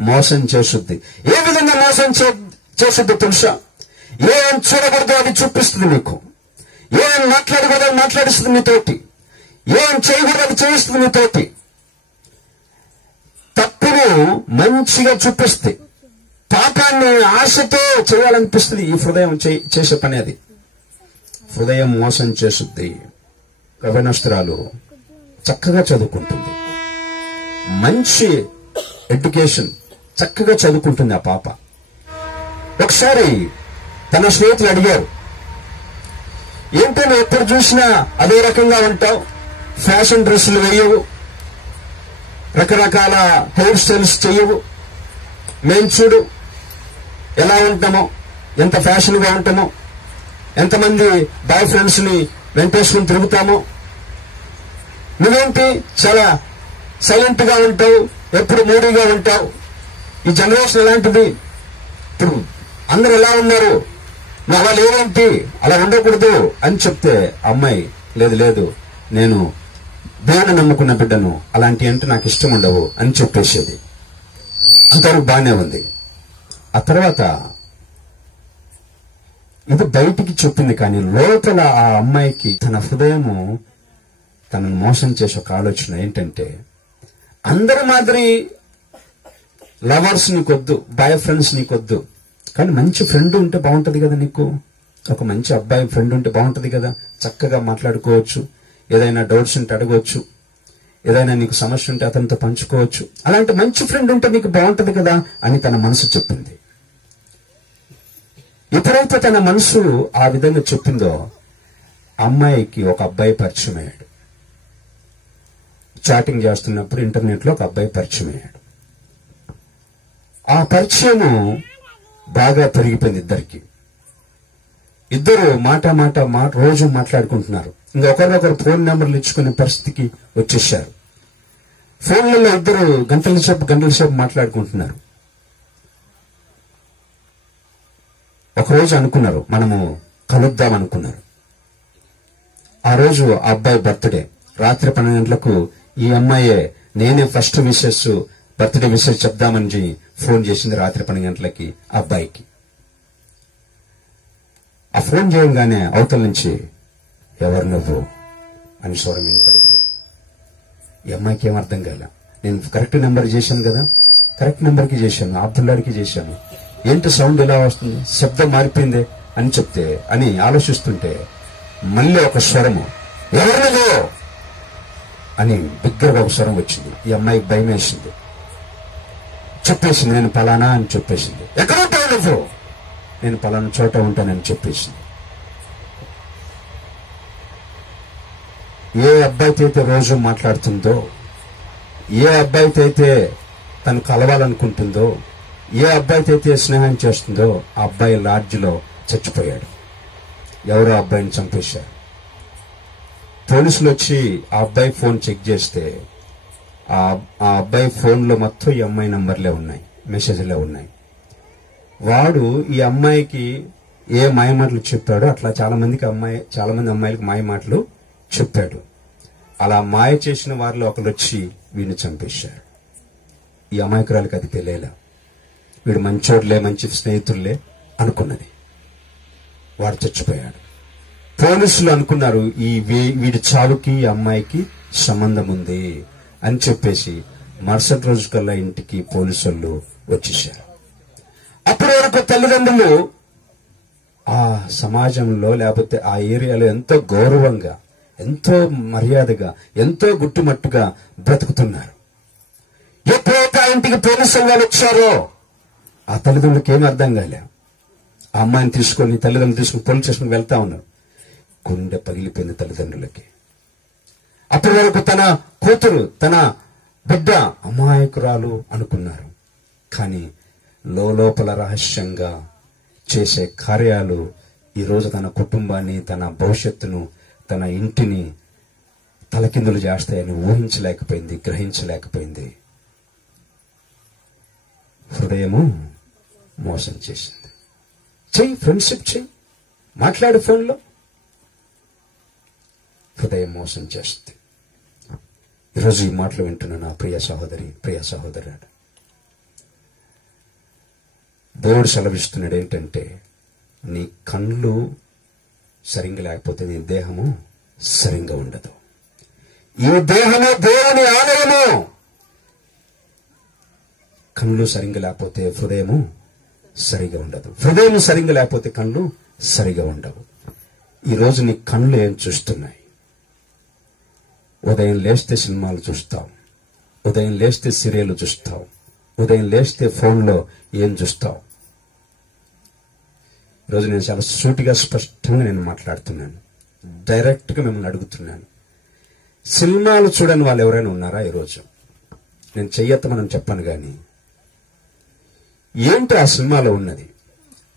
మోసం చేసుద్ది. ఏ విధంగా మోసం చేసుద్ది తెలుసా? ఏం చూడకూడదు అది చూపిస్తుంది నీకు. ఏం మాట్లాడకూడదు అది మాట్లాడిస్తుంది నీతోటి. ఏం చేయకూడదు అది చేయిస్తుంది నీతోటి. తప్పును మంచిగా చూపిస్తుంది. పాపాన్ని ఆశతో చేయాలనిపిస్తుంది. ఈ హృదయం చేసే పని అది. హృదయం మోసం చేసుద్ది. యవ్వనస్తురాలు చక్కగా చదువుకుంటుంది, మంచి ఎడ్యుకేషన్, చక్కగా చదువుకుంటుంది ఆ పాప. ఒకసారి తన స్నేహితులు అడిగారు, ఏంటో నువ్వు ఎప్పుడు చూసినా అదే రకంగా ఉంటావు, ఫ్యాషన్ డ్రెస్సులు వేయవు, రకరకాల హెయిర్ స్టైల్స్ చేయవు, మేం చూడు ఎలా ఉంటామో, ఎంత ఫ్యాషన్గా ఉంటామో, ఎంతమంది బాయ్ ఫ్రెండ్స్ ని వెంటేసుకుని తిరుగుతామో, నువ్వేంటి చాలా సైలెంట్ గా ఉంటావు, ఎప్పుడు మూడీగా ఉంటావు, ఈ జనరేషన్ ఎలాంటిది, ఇప్పుడు అందరు ఎలా ఉన్నారు, నువ్వు అలా లేవేంటి, అలా ఉండకూడదు అని చెప్తే అమ్మాయి లేదు లేదు నేను దేవుని నమ్ముకున్న బిడ్డను, అలాంటి అంటే నాకు ఇష్టం ఉండవు అని చెప్పేసేది. అంతవరకు బాగానే ఉంది. ఆ తర్వాత ఇది బయటికి చెప్పింది, కానీ లోపల ఆ అమ్మాయికి తన హృదయము తనను మోసం చేసే ఒక ఆలోచన ఏంటంటే, అందరి మాదిరి లవర్స్ నీకొద్దు, బాయ్ ఫ్రెండ్స్ నీకొద్దు, కానీ మంచి ఫ్రెండ్ ఉంటే బాగుంటది కదా నీకు. ఒక మంచి అబ్బాయి ఫ్రెండ్ ఉంటే బాగుంటది కదా, చక్కగా మాట్లాడుకోవచ్చు, ఏదైనా డౌట్స్ ఉంటే అడగవచ్చు, ఏదైనా నీకు సమస్య ఉంటే అతనితో పంచుకోవచ్చు, అలాంటి మంచి ఫ్రెండ్ ఉంటే నీకు బాగుంటది కదా అని తన మనసు చెప్పింది. ఎప్పుడైతే తన మనసు ఆ విధంగా చెప్పిందో, అమ్మాయికి ఒక అబ్బాయి పరిచయం అయ్యాడు. చాటింగ్ చేస్తున్నప్పుడు ఇంటర్నెట్ లో ఒక అబ్బాయి పరిచయం అయ్యాడు. ఆ పరిచయము బాగా పెరిగిపోయింది ఇద్దరికి. ఇద్దరు మాట రోజు మాట్లాడుకుంటున్నారు. ఇంకా ఒకరికొకరు ఫోన్ నెంబర్లు ఇచ్చుకునే పరిస్థితికి వచ్చేసారు. ఫోన్లలో ఇద్దరు గంటల సేపు మాట్లాడుకుంటున్నారు. ఒకరోజు అనుకున్నారు మనము కలుద్దాం అనుకున్నారు. ఆ రోజు ఆ అబ్బాయి బర్త్డే. రాత్రి 12 గంటలకు ఈ అమ్మాయే నేనే ఫస్ట్ బర్త్డే విషెస్ చెప్దామని ఫోన్ చేసింది. రాత్రి 12 గంటలకి ఆ అబ్బాయికి. ఆ ఫోన్ చేయగానే అవతల నుంచి ఎవరు నువ్వు అని స్వరం వినపడింది. ఈ అమ్మాయికి ఏం అర్థం కాల. నేను కరెక్ట్ నెంబర్ చేశాను కదా, కరెక్ట్ నెంబర్కి చేశాను, అబ్దుల్లాడికి చేశాను, ఏంటి సౌండ్ ఎలా వస్తుంది, శబ్దం మారిపోయింది అని ఆలోచిస్తుంటే మళ్ళీ ఒక స్వరము ఎవరు నువ్వు అని బిగ్గరగా ఒక స్వరం వచ్చింది. ఈ అమ్మాయికి భయం వేసింది. చెప్పేసింది నేను పలానా అని చెప్పేసింది. ఎక్కడ ఉంటావు నువ్వు? నేను పలానా చోట ఉంటానని చెప్పేసింది. ఏ అబ్బాయితో అయితే రోజు మాట్లాడుతుందో, ఏ అబ్బాయితో అయితే తను కలవాలనుకుంటుందో, ఏ అబ్బాయితో అయితే స్నేహం చేస్తుందో, ఆ అబ్బాయి లాడ్జిలో చచ్చిపోయాడు. ఎవరో అబ్బాయిని చంపేశారు. పోలీసులు వచ్చి ఆ అబ్బాయి ఫోన్ చెక్ చేస్తే ఆ అబ్బాయి ఫోన్లో మొత్తం ఈ అమ్మాయి నంబర్లే ఉన్నాయి, మెసేజ్లే ఉన్నాయి. వాడు ఈ అమ్మాయికి ఏ మాయమాటలు చెప్పాడో అట్లా చాలా మంది అమ్మాయిలకు మాయమాటలు చెప్పాడు. అలా మాయ చేసిన వారిలో ఒకరు వచ్చి వీడిని చంపేశారు. ఈ అమాయకురాలకి అది తెలియలా. వీడు మంచోడ్లే, మంచి స్నేహితుల్లే అనుకున్నది. వాడు చచ్చిపోయాడు. పోలీసులు అనుకున్నారు వీడి చావుకి ఈ అమ్మాయికి సంబంధం ఉంది అని చెప్పేసి మరుసటి రోజు కల్లా ఇంటికి పోలీసులు వచ్చేసారు. అప్పటి వరకు తల్లిదండ్రులు ఆ సమాజంలో లేకపోతే ఆ ఏరియాలో ఎంతో గౌరవంగా, ఎంతో మర్యాదగా, ఎంతో గుట్టుమట్టుగా బ్రతుకుతున్నారు. ఎప్పుడైతే ఆ ఇంటికి పోలీసులు వాళ్ళు వచ్చారో ఆ తల్లిదండ్రులకి ఏమి అర్థం కాలే. ఆ అమ్మాయిని తల్లిదండ్రులు తీసుకుని పోలీస్ స్టేషన్కి వెళ్తా ఉన్నారు. గుండె పగిలిపోయింది తల్లిదండ్రులకి. అప్పటి వరకు తన కూతురు, తన బిడ్డ అమాయకురాలు అనుకున్నారు. కానీ లోపల రహస్యంగా చేసే కార్యాలు ఈరోజు తన కుటుంబాన్ని, తన భవిష్యత్తును, తన ఇంటిని తలకిందులు చేస్తాయని ఊహించలేకపోయింది, గ్రహించలేకపోయింది. హృదయము మోసం చేసింది. చెయ్యి, ఫ్రెండ్షిప్ చెయ్యి, మాట్లాడు ఫోన్లో. హృదయం మోసం చేస్తుంది. ఈరోజు ఈ మాటలు వింటున్న నా ప్రియ సహోదరి, ప్రియ సహోదరుడు, దేవుడు సెలవిస్తున్నాడు ఏంటంటే, నీ కళ్ళు సరిగ్గా లేకపోతే నీ దేహము సరిగ్గా ఉండదు. ఈ దేహము దేవుని ఆలయము. కళ్ళు సరిగ్గా లేకపోతే హృదయము సరిగా ఉండదు. హృదయం సరిగ్గా లేకపోతే కళ్ళు సరిగా ఉండవు. ఈరోజు నీ కళ్ళు ఏం చూస్తున్నాయి? ఉదయం లేస్తే సినిమాలు చూస్తావు, ఉదయం లేస్తే సీరియల్ చూస్తావు, ఉదయం లేస్తే ఫోన్లో ఏం చూస్తావు? ఈరోజు నేను చాలా సూటిగా, స్పష్టంగా నేను మాట్లాడుతున్నాను. డైరెక్ట్గా మిమ్మల్ని అడుగుతున్నాను. సినిమాలు చూడని వాళ్ళు ఎవరైనా ఉన్నారా ఈరోజు? నేను చెయ్యొత్తమని చెప్పాను కానీ ఏంటి ఆ సినిమాలో ఉన్నది?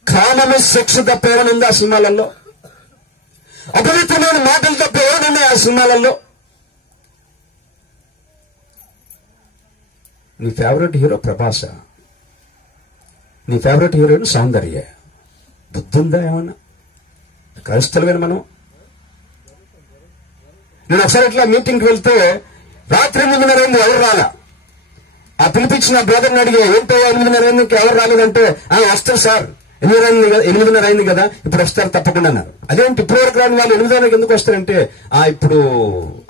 కామము, సెక్స్ తప్ప ఏమైనా ఉంది ఆ సినిమాలలో? అపవిత్రమైన మాటలు తప్ప ఏమైనా ఉన్నాయి ఆ సినిమాలలో? నీ ఫేవరెట్ హీరో ప్రభాస, నీ ఫేవరెట్ హీరోయిన్ సౌందర్య. బుద్ధి ఉందా ఏమన్నా? క్రైస్తవులమైన మనం. నేను ఒకసారి ఇట్లా మీటింగ్కి వెళ్తే రాత్రి 8:30 అయింది, ఎవరు రాలా. ఆ పిలిపించిన బ్రదర్ని అడిగే, ఏంటో 8:30 అయింది ఎవరు రాలేదంటే, వస్తారు సార్, 8:30 అయింది కదా, ఇప్పుడు వస్తారు తప్పకుండా అన్నారు. అదేంటి ఇప్పుడు వరకు రాని వాళ్ళు 8:30 ఎందుకు వస్తారంటే, ఇప్పుడు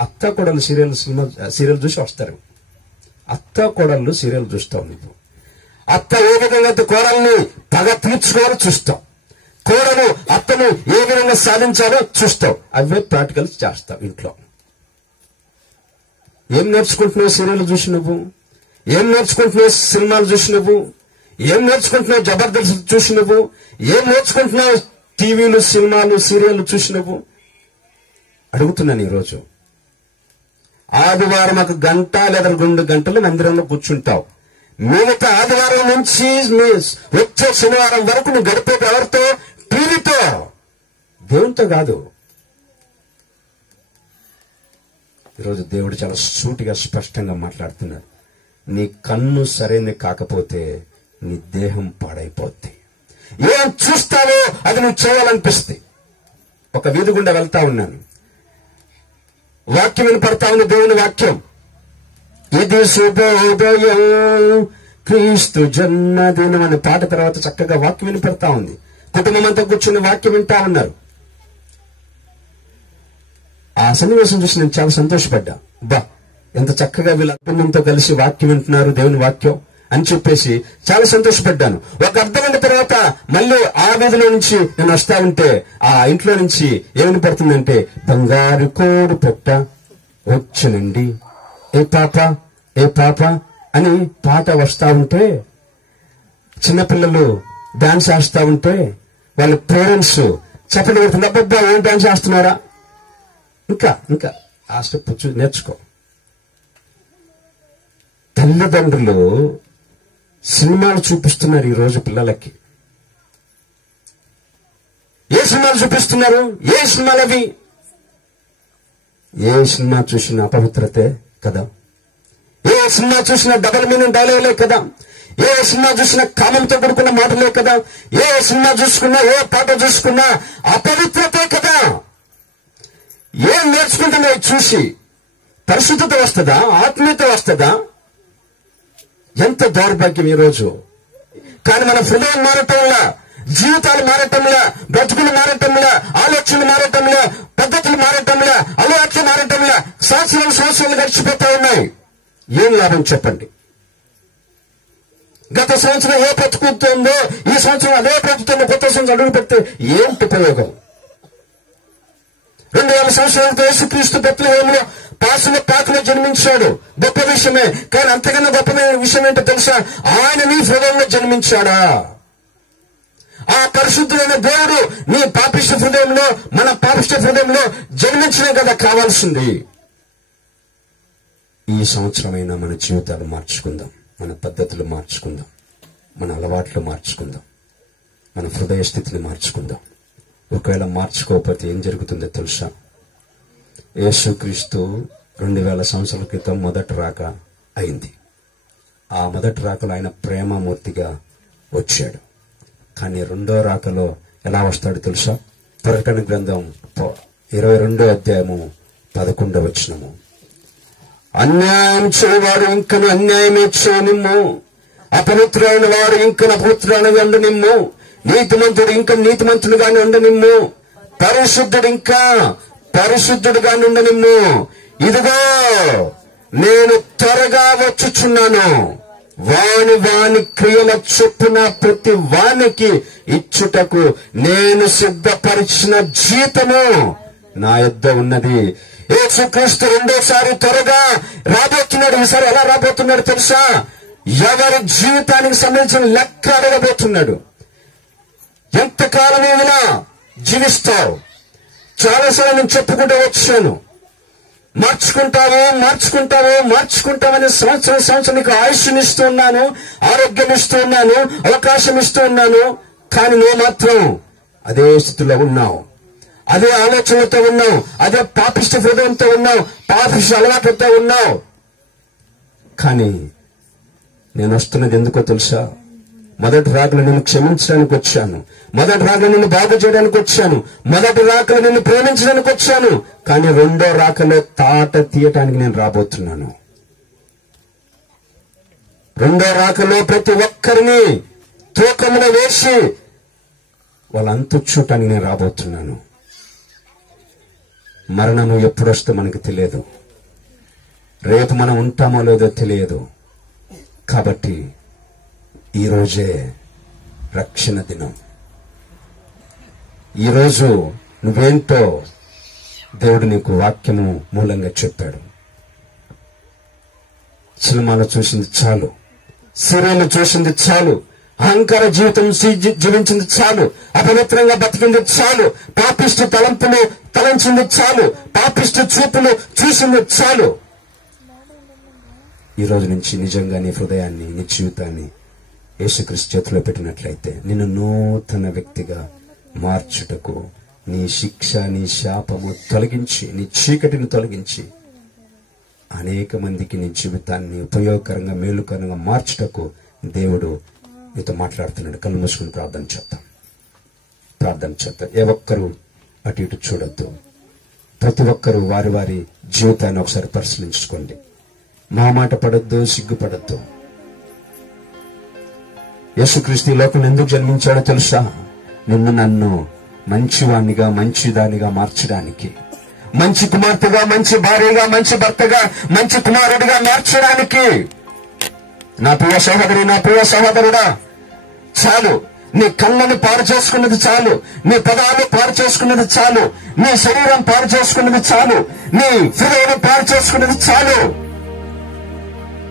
అత్త కోడలు సీరియల్ చూసి వస్తారు. అత్త కోడళ్ళు సీరియల్ చూస్తావు నువ్వు. అత్త ఏ విధంగా కోడల్ని పగ తీర్చుకోవాలో చూస్తావు, కోడలు అత్తను ఏ విధంగా సాధించాలో చూస్తావు. అవే ప్రాక్టికల్స్ చేస్తావు ఇంట్లో. ఏం నేర్చుకుంటున్నావు సీరియల్ చూసి నువ్వు? ఏం నేర్చుకుంటున్నావు సినిమాలు చూసి నువ్వు? ఏం నేర్చుకుంటున్నావు జబర్దస్త్ చూసి నువ్వు? ఏం నేర్చుకుంటున్నావు టీవీలు, సినిమాలు, సీరియల్ చూసి నువ్వు? అడుగుతున్నాను ఈరోజు. ఆదివారం 1 గంట లేదా 2 గంటలు మందిరంలో కూర్చుంటావు. మిగతా ఆదివారం నుంచి వచ్చే శనివారం వరకు నువ్వు గడిపేది ఎవరితో? టీవీతో, దేవునితో కాదు. ఈరోజు దేవుడు చాలా సూటిగా, స్పష్టంగా మాట్లాడుతున్నాడు. నీ కన్ను సరైనది కాకపోతే నీ దేహం పాడైపోద్ది. ఏం చూస్తావో అది నువ్వు చేయాలనిపిస్తుంది. ఒక వీధి గుండా వెళ్తా ఉన్నాను, వాక్యం వినపడతా ఉంది, దేవుని వాక్యం. ఇది శుభోదయం క్రీస్తు జన్మదినం అనే పాట తర్వాత చక్కగా వాక్యం వినపడతా ఉంది. కుటుంబం అంతా కూర్చుని వాక్యం వింటా ఉన్నారు. ఆ సన్నివేశం చూసి నేను చాలా సంతోషపడ్డా. ఎంత చక్కగా వీళ్ళ కుటుంబంతో కలిసి వాక్యం వింటున్నారు, దేవుని వాక్యం అని చెప్పేసి చాలా సంతోషపడ్డాను. ఒక అర్ధగంట తర్వాత మళ్ళీ ఆ వీధిలో నుంచి నేను వస్తా ఉంటే ఆ ఇంట్లో నుంచి ఏమని పడుతుందంటే, బంగారు కోడు పెట్ట వచ్చునండి, ఏ పాప ఏ పాప అని పాట వస్తా ఉంటే, చిన్నపిల్లలు డాన్స్ చేస్తా ఉంటే వాళ్ళ పేరెంట్స్ చెప్పండి కొడుతుంది, అబ్బబ్బా ఏం డాన్స్ చేస్తున్నారా, ఇంకా ఇంకా ఆ స్టెప్ నేర్చుకో. తల్లిదండ్రులు సినిమాలు చూపిస్తున్నారు ఈరోజు పిల్లలకి. ఏ సినిమాలు చూపిస్తున్నారు? ఏ సినిమాలు అవి? ఏ సినిమా చూసిన అపవిత్రతే కదా. ఏ సినిమా చూసినా డబల్ మీనింగ్ డైలాగులే కదా, ఏ సినిమా చూసినా కామంతో కూడుకున్న మాటలే కదా, ఏ సినిమా చూసుకున్నా, ఏ పాట చూసుకున్నా అపవిత్రతే కదా. ఏం నేర్చుకుంటున్నా చూసి? పరిశుద్ధత వస్తుందా? ఆత్మీయత వస్తుందా? ఎంత దౌర్భాగ్యం ఈరోజు. కానీ మన హృదయం మారటంలా, జీవితాలు మారటంలా, బ్రతుకులు మారటంలా, ఆలోచనలు మారటంలా, పద్ధతులు మారటంలా, అలవాట్లు మారటంలా సంవత్సరాలు గడిచిపోతా ఉన్నాయి. ఏం లాభం చెప్పండి? గత సంవత్సరం ఏ బ్రతుకుతుందో ఈ సంవత్సరం అదే బ్రతుకుతుందో కొత్త సంవత్సరం అడుగు పెడితే ఏంటి ఉపయోగం? 2000 సంవత్సరాలతో యేసుక్రీస్తు బెత్లెహేములో పాసుల పాకలో జన్మించాడు. గొప్ప విషయమే. కానీ అంతకన్నా గొప్పమైన విషయం ఏంటో తెలుసా? ఆయన నీ హృదయంలో జన్మించాడా? ఆ పరిశుద్ధులైన దేవుడు నీ పాపిష్ట హృదయంలో, మన పాపిష్ట హృదయంలో జన్మించడం కదా కావాల్సింది. ఈ సంవత్సరమైనా మన జీవితాలు మార్చుకుందాం, మన పద్ధతులు మార్చుకుందాం, మన అలవాట్లు మార్చుకుందాం, మన హృదయ స్థితిని మార్చుకుందాం. ఒకవేళ మార్చుకోకపోతే ఏం జరుగుతుందో తెలుసా? యేసుక్రీస్తు 2000 సంవత్సరాల క్రితం మొదటి రాక అయింది. ఆ మొదటి రాకలో ఆయన ప్రేమమూర్తిగా వచ్చాడు. కానీ రెండో రాకలో ఎలా వస్తాడు తెలుసా? ప్రకటన గ్రంథం 22వ అధ్యాయము 11వ వచనము. అన్యాయం చేయవాడు ఇంకను అన్యాయమే చేయనిమ్ము, అపవిత్రులైన వాడు ఇంకను అపవిత్రులైన ఉండనిమ్ము, నీతిమంతుడు ఇంకా నీతిమంతుడుగానే ఉండనిమ్ము, పరిశుద్ధుడు ఇంకా పరిశుద్ధుడుగానే ఉండనిమ్ము. ఇదిగో నేను త్వరగా వచ్చుచున్నాను, వాని క్రియల చొప్పున ప్రతి వానికి ఇచ్చుటకు నేను సిద్ధపరిచిన జీతము నా యొద్ద ఉన్నది. యేసుక్రీస్తు రెండోసారి త్వరగా రాబోతున్నాడు. ఈసారి ఎలా రాబోతున్నాడు తెలుసా? ఎవరి జీవితానికి సంబంధించిన లెక్క అడగబోతున్నాడు. ఎంతకాలం ఇలా జీవిస్తావు? చాలాసార్లు నేను చెప్పుకుంటూ వచ్చాను. మార్చుకుంటామని సంవత్సరం నీకు ఆయుష్ని ఇస్తూ ఉన్నాను, ఆరోగ్యం ఇస్తూ ఉన్నాను, అవకాశం ఇస్తూ ఉన్నాను. కానీ నువ్వు మాత్రం అదే స్థితిలో ఉన్నావు, అదే ఆలోచనలతో ఉన్నావు, అదే పాపిష్ట హృదయంతో ఉన్నావు, పాపిష్ట అలవాట్లతో ఉన్నావు. కానీ నేను వస్తున్నది ఎందుకో తెలుసా? మొదటి రాకలో నిన్ను క్షమించడానికి వచ్చాను, మొదటి రాకలో నిన్ను బాగు చేయడానికి వచ్చాను, మొదటి రాకలో నిన్ను ప్రేమించడానికి వచ్చాను. కానీ రెండో రాకలో తాట తీయటానికి నేను రాబోతున్నాను. రెండో రాకలో ప్రతి ఒక్కరిని తూకమున వేసి వాళ్ళ అంతు చూడటానికి నేను రాబోతున్నాను. మరణము ఎప్పుడు వస్తే మనకు తెలియదు, రేపు మనం ఉంటామో లేదో తెలియదు. కాబట్టి ఈరోజే రక్షణ దినం. ఈరోజు నువ్వేంటో దేవుడు నీకు వాక్యము మూలంగా చెప్పాడు. సినిమాలో చూసింది చాలు, సీరియల్ చూసింది చాలు, అహంకార జీవితం జీవించింది చాలు, అపవిత్రంగా బతికింది చాలు, పాపిష్ట తలంపులు తలంచింది చాలు, పాపిష్ట చూపులు చూసింది చాలు. ఈ రోజు నుంచి నిజంగా నీ హృదయాన్ని, నీ జీవితాన్ని యేసుక్రీస్తు చేతిలో పెట్టినట్లయితే నిన్ను నూతన వ్యక్తిగా మార్చుటకు, నీ శిక్ష, నీ శాపము తొలగించి, నీ చీకటిని తొలగించి అనేక మందికి నీ జీవితాన్ని ఉపయోగకరంగా, మేలుకరంగా మార్చుటకు దేవుడు నీతో మాట్లాడుతున్నాడు. కళ్ళు మూసుకుని ప్రార్థన చేద్దాం. ఏ ఒక్కరూ అటు ఇటు చూడొద్దు. ప్రతి ఒక్కరూ వారి వారి జీవితాన్ని ఒకసారి పరిశీలించుకోండి. మాట పడొద్దు, సిగ్గుపడొద్దు. యేసుక్రీస్తు ఈ లోకంలో ఎందుకు జన్మించాడో తెలుసా? నిన్ను నన్ను మంచివాణ్ణిగా, మంచిదానిగా మార్చడానికి, మంచి కుమార్తెగా, మంచి భార్యగా, మంచి భర్తగా, మంచి కుమారుడిగా మార్చడానికి. నా ప్రియ సహోదరి, నా ప్రియ సహోదరుడా, చాలు. నీ కళ్ళను పాడు చేసుకున్నది చాలు, నీ పదాలు పాడు చేసుకున్నది చాలు, నీ శరీరం పాడు చేసుకున్నది చాలు, నీ హృదయం పాడు చేసుకున్నది చాలు.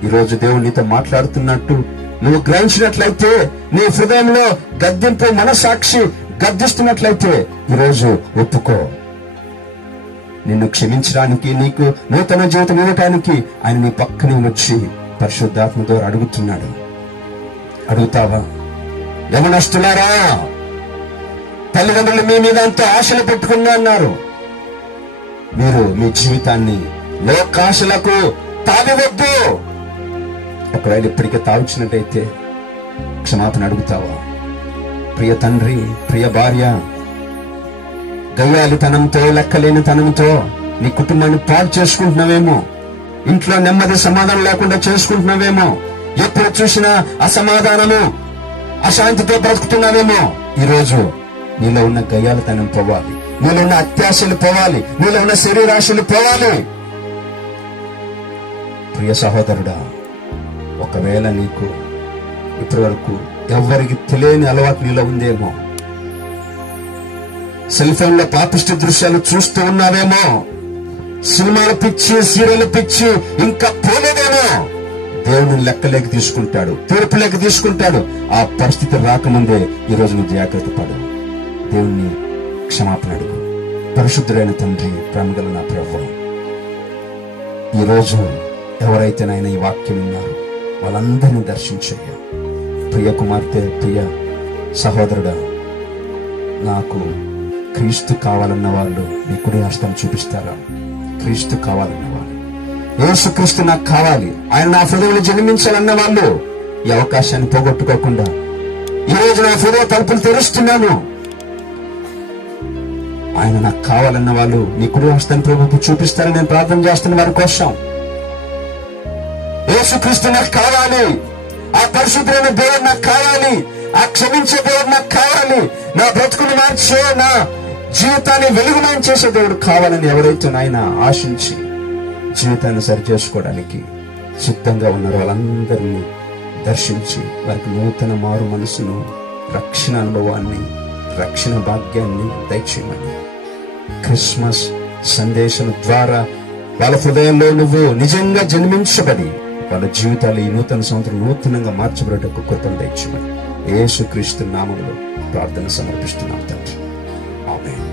ఈరోజు దేవుడు నీతో మాట్లాడుతున్నట్టు నువ్వు గ్రహించినట్లయితే, నీ హృదయంలో గద్దింపు మనసాక్షి గద్దిస్తున్నట్లయితే ఈరోజు ఒప్పుకో. నిన్ను క్షమించడానికి, నీకు నూతన జీవితం ఇవ్వటానికి ఆయన నీ పక్కనే వచ్చి పరిశుద్ధాత్మ ద్వారా అడుగుతున్నాడు. అడుగుతావా? యవనస్తులారా, తల్లిదండ్రులు మీ మీద ఎంతో ఆశలు పెట్టుకున్నా అన్నారు. మీరు మీ జీవితాన్ని లోకాశలకు తావివద్దు. ఒకవేళ ఇప్పటికే తాగుచ్చినట్టయితే క్షమాపణ అడుగుతావా? ప్రియ తండ్రి, ప్రియ భార్య, గయ్యాలితనంతో, లెక్కలేని తనంతో నీ కుటుంబాన్ని పాడు చేసుకుంటున్నావేమో, ఇంట్లో నెమ్మది సమాధానం లేకుండా చేసుకుంటున్నావేమో, ఎప్పుడు చూసినా అసమాధానము అశాంతితో బ్రతుకుతున్నావేమో. ఈరోజు నీలో ఉన్న గయ్యాలితనం పోవాలి, నీలో ఉన్న అత్యాశలు పోవాలి, నీలో ఉన్న శరీరాశలు పోవాలి. ప్రియ సహోదరుడా, ఒకవేళ నీకు ఇప్పటి వరకు ఎవరికి తెలియని అలవాటు నీలో ఉందేమో, సెల్ ఫోన్ లో పాపిష్టి దృశ్యాలు చూస్తూ ఉన్నావేమో, సినిమాల పిచ్చి, సీరియల్ పిచ్చి ఇంకా పోలేదేమో, దేవుని లెక్కలేక తీసుకుంటాడు, తీర్పులేక తీసుకుంటాడు. ఆ పరిస్థితి రాకముందే ఈ రోజు నువ్వు జాగ్రత్త పడు, దేవుణ్ణి క్షమాపణ అడుగు. పరిశుద్ధుడైన తండ్రి, ప్రేమగల నా ప్రభువా, ఈరోజు ఎవరైతే నాయన ఈ వాక్యం విన్నారు వాళ్ళందరినీ దర్శించయ్యా. ప్రియ కుమార్తె, ప్రియ సహోదరుడా, నాకు క్రీస్తు కావాలన్న వాళ్ళు నీ కుడి హస్తం చూపిస్తారా? క్రీస్తు కావాలన్న వాళ్ళు, యేసు క్రీస్తు నాకు కావాలి, ఆయన నా హృదయంలో జన్మించాలన్న వాళ్ళు ఈ అవకాశాన్ని పోగొట్టుకోకుండా ఈ రోజు నా హృదయ తలుపులు తెరుస్తున్నాను. ఆయన నాకు కావాలన్న వాళ్ళు నీ కుడి హస్తాన్ని ప్రభుత్వం చూపిస్తారని నేను ప్రార్థన చేస్తున్న వారి కోసం. యేసు క్రీస్తు నాకు కావాలి, ఆ పరిశుద్ధమైన దేవుడు నాకు కావాలి, ఆ క్షమించే దేవుడు నాకు కావాలి, నా బ్రతుకుని మార్చే, నా జీవితాన్ని వెలుగుమయం చేసే దేవుడు కావాలని ఎవరైతే నాయన ఆశించి జీవితాన్ని సరి చేసుకోవడానికి సిద్ధంగా ఉన్నారో వాళ్ళందరినీ దర్శించి వారికి నూతన మారు మనసును, రక్షణ అనుభవాన్ని, రక్షణ భాగ్యాన్ని దయచేయమని క్రిస్మస్ సందేశం ద్వారా వాళ్ళ హృదయంలో నువ్వు నిజంగా జన్మించబడి వాళ్ళ జీవితాలు ఈ నూతన సంవత్సరం నూతనంగా మార్చబడేటకు కృపను దయచేయమని యేసుక్రీస్తు నామములో ప్రార్థన సమర్పిస్తున్నాం తండ్రి. ఆమేన్.